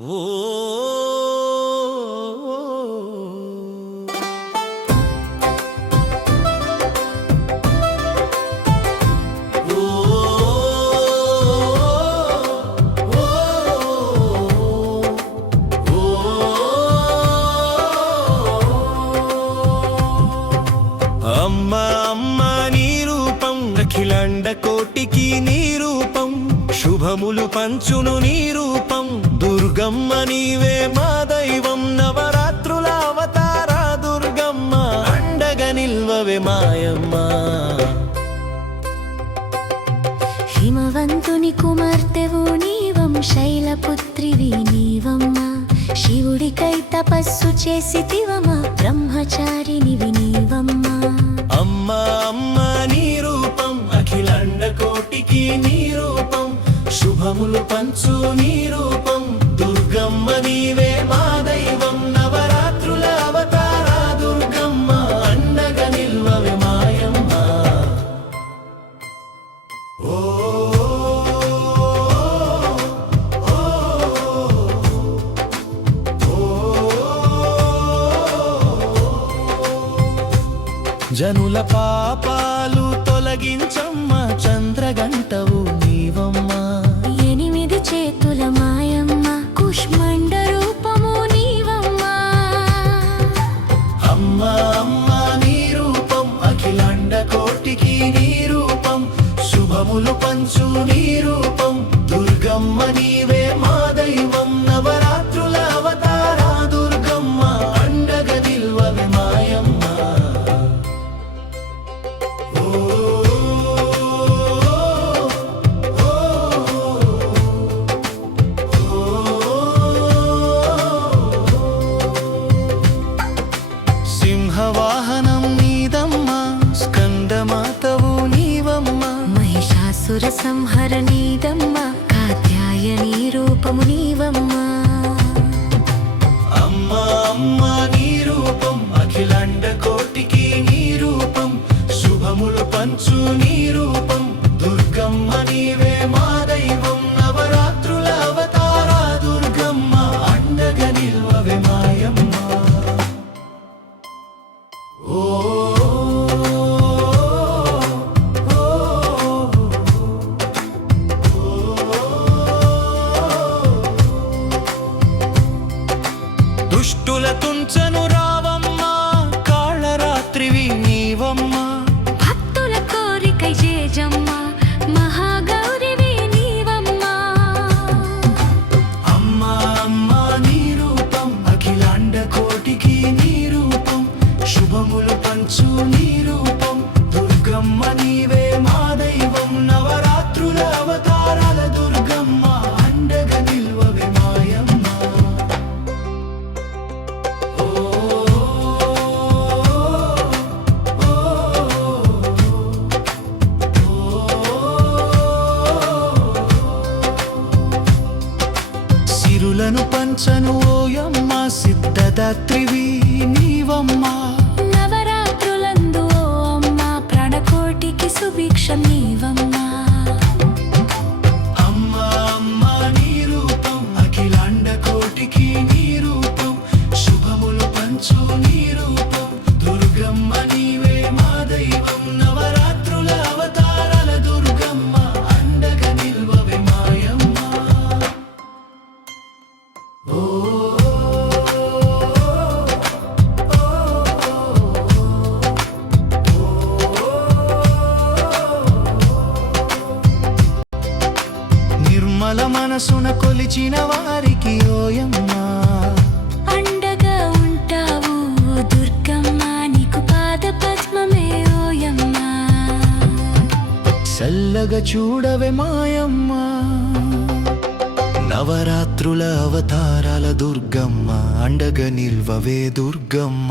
ఓ అమ్మా అమ్మా నీ రూపం అఖిలాండ కోటికి నీ రూపం శుభములు పంచును నీ రూపం దుర్గమ్మ నీవే మా దైవం నవరాత్రుల అవతార దుర్గమ్మ అండగా నిల్వవే మాయమ్మ హిమవంతుని కుమార్తెవు నీవం శైలపుత్రివి నీవమ్మ శివుడికై తపస్సు చేసితివమా బ్రహ్మచారినివి నీవమ్మ అమ్మా అమ్మా నీ రూపం అఖిలాండ కోటికి నీ రూపం శుభములు పంచు నీ రూపం దుర్గమ్మ నీవే మా దైవం నవరాత్రుల అవతార దుర్గమ్మ అండగా నిల్వవే మాయమ్మ ఓ జనుల పాపాలు తొలగించమ్మ చంద్రగంటవు నీవమ్మ 8 చేతుల మాయమ్మ కుష్మండ రూపము నీవమ్మ అమ్మా అమ్మా నీ రూపం అఖిలాండ కోటికి నీ రూపం శుభములు పంచు నీ రూపం దుర్గమ్మ నీవే మా దైవం నవరాత్రుల అవతార దుర్గమ్మ అండగా నిల్వవే మాయమ్మ సింహవాహనం నీదమ్మ స్కందమాతవు నీవమ్మ మహిషాసుర సంహర నీదమ్మ కాత్యాయని రూపము నీవమ్మ అమ్మా అమ్మా నీ రూపం అఖిలాండ కోటికి నీ రూపం శుభములు పంచు నీ రూపం దుర్గమ్మ నీవే మా దైవం నవరాత్రుల అవతార దుర్గమ్మ అండగా నిల్వవే మాయమ్మ ఓ దుష్టుల తుంచను రావమ్మ కాళరాత్రివి నీవమ్మ భక్తుల కోరికై జేజమ్మ మహాగౌరివి నీవమ్మ అమ్మా అమ్మా నీ రూపం అఖిలాండ కోటికి నీ రూపం శుభములు పంచు నీ రూపం దుర్గమ్మ నీవే మా దైవం నవరాత్రుల అవతారాల దుర్గమ్మ అండగా నిల్వవే మాయమ్మ సిరులను పంచను ఓయమ్మ సిద్ధదాత్రివి నీవమ్మ నవరాత్రులందు ఓ అమ్మ ప్రాణకోటికి సుభిక్షం నీవమ్మ అమ్మా అమ్మా నీ రూపం అఖిలాండ కోటికి నీ రూపం శుభములు పంచు నీ రూపం దుర్గమ్మ నీవే మా దైవం నవరాత్రుల అవతారాల దుర్గమ్మ అండగా నిల్వవే మాయమ్మ ఓ నిర్మల మనసున కొలిచిన వారికి ఓయమ్మ అండగా ఉంటావు దుర్గమ్మ నీకు పాద పద్మమే ఓయమ్మ చల్లగా చూడవే మాయమ్మ నవరాత్రుల అవతారాల దుర్గమ్మ అండగా నిల్వవే దుర్గమ్మ